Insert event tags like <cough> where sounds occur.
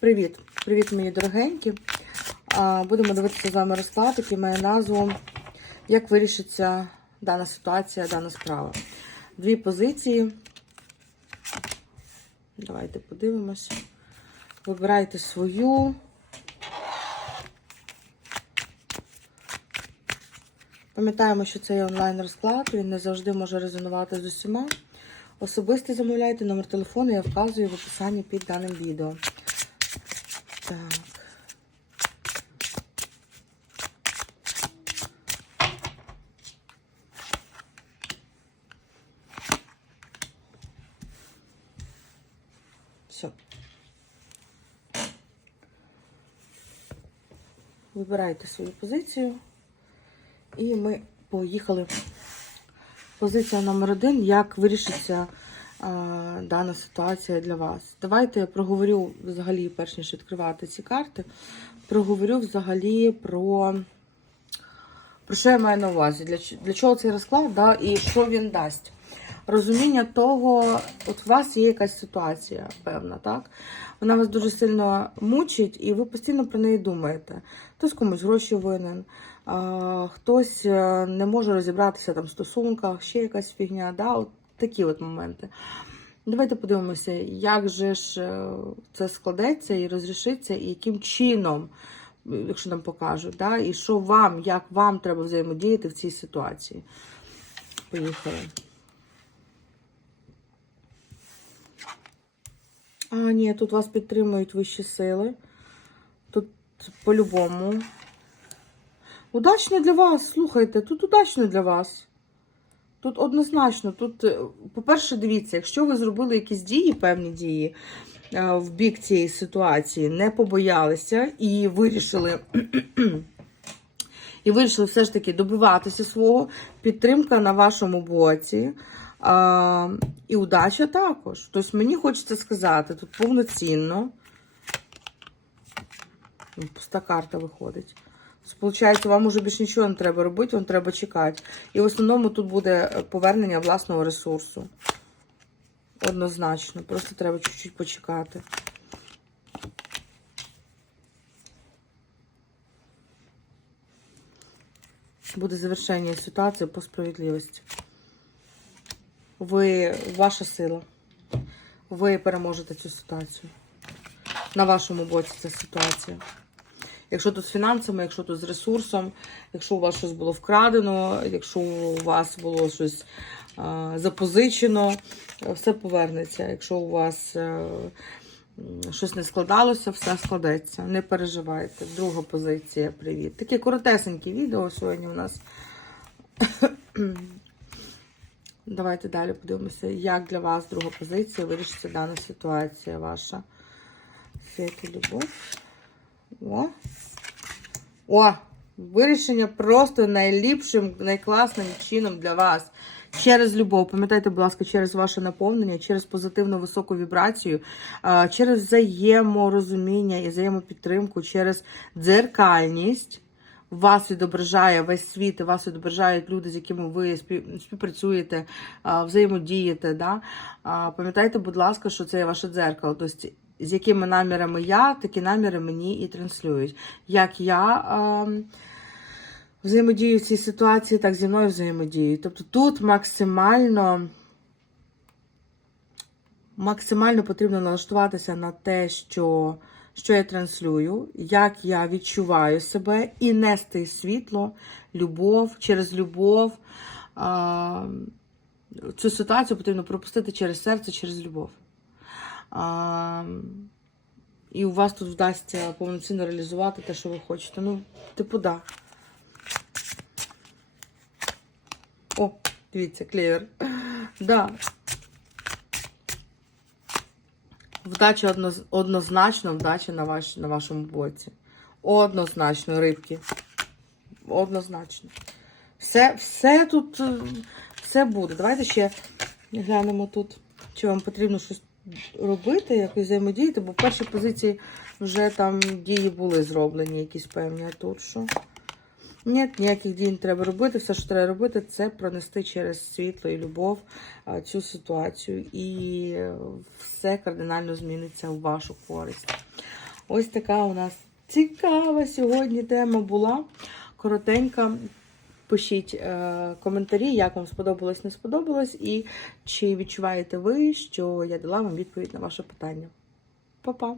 Привіт! Привіт, мої дорогенькі. Будемо дивитися з вами розклад, який має назву Як вирішиться дана ситуація, дана справа. Дві позиції. Давайте подивимося. Вибирайте свою. Пам'ятаємо, що це є онлайн-розклад, він не завжди може резонувати з усіма. Особисто замовляйте номер телефону, я вказую в описанні під даним відео. Так. Все. Вибирайте свою позицію. І ми поїхали. Позиція номер один. Як вирішиться дана ситуація для вас? Давайте я проговорю взагалі, перш ніж відкривати ці карти, проговорю взагалі про, про що я маю на увазі, для, для чого цей розклад да, і що він дасть. Розуміння того, от у вас є якась ситуація певна, так? Вона вас дуже сильно мучить, і ви постійно про неї думаєте. Хтось комусь гроші винен, а, хтось е, не може розібратися там в стосунках, ще якась фігня. Да? От такі от моменти. Давайте подивимося, як же ж е, це складеться і розрішиться, і яким чином, якщо нам покажуть, да? і що вам, як вам треба взаємодіяти в цій ситуації. Поїхали. А, ні, тут вас підтримують вищі сили. Тут по-любому. Удачно для вас, слухайте, тут удачно для вас. Тут однозначно, тут, е, по-перше, дивіться, якщо ви зробили якісь дії, певні дії е, в бік цієї ситуації, не побоялися і вирішили. І вирішили все ж таки добиватися свого, підтримка на вашому боці. А, і удача також. Тобто мені хочеться сказати, тут повноцінно. Пуста карта виходить. Получається, вам уже більше нічого не треба робити, вам треба чекати. І в основному тут буде повернення власного ресурсу. Однозначно. Просто треба чуть-чуть почекати. Буде завершення ситуації по справедливості. Ви, ваша сила. Ви переможете цю ситуацію. На вашому боці ця ситуація. Якщо тут з фінансами, якщо тут з ресурсом, якщо у вас щось було вкрадено, якщо у вас було щось е, запозичено, е, все повернеться. Якщо у вас е, щось не складалося, все складеться. Не переживайте. Друга позиція. Привіт. Таке коротесеньке відео сьогодні у нас. <coughs> Давайте далі подивимося, як для вас друга позиція вирішиться дана ситуація ваша. Світ любов. О. О! Вирішення просто найліпшим, найкласним чином для вас. Через любов, пам'ятайте, будь ласка, через ваше наповнення, через позитивну високу вібрацію, через взаєморозуміння і взаємопідтримку, через дзеркальність. Вас відображає весь світ, вас відображають люди, з якими ви співпрацюєте, взаємодієте. Да? Пам'ятайте, будь ласка, що це ваше дзеркало. Тобто, з якими намірами я, такі наміри мені і транслюють. Як я а, взаємодію в цій ситуації, так зі мною взаємодіють. Тобто тут максимально. Максимально потрібно налаштуватися на те, що, що я транслюю, як я відчуваю себе, і нести світло, любов, через любов. А, цю ситуацію потрібно пропустити через серце, через любов. А, і у вас тут вдасться повноцінно реалізувати те, що ви хочете. Ну, типу, да. О, дивіться, клеєр. Да. Вдача одноз- однозначно, вдача на, ваш, на вашому боці. Однозначно, рибки. Однозначно. Все, все тут, е, все буде. Давайте ще глянемо тут, чи вам потрібно щось робити, якось взаємодіяти, бо в першій позиції вже там дії були зроблені, якісь певні. А тут що? Ні, ніяких дій не треба робити. Все, що треба робити, це пронести через світло і любов цю ситуацію. І все кардинально зміниться в вашу користь. Ось така у нас цікава сьогодні тема була. Коротенька. Пишіть е, коментарі, як вам сподобалось, не сподобалось, і чи відчуваєте ви, що я дала вам відповідь на ваше питання. Па-па!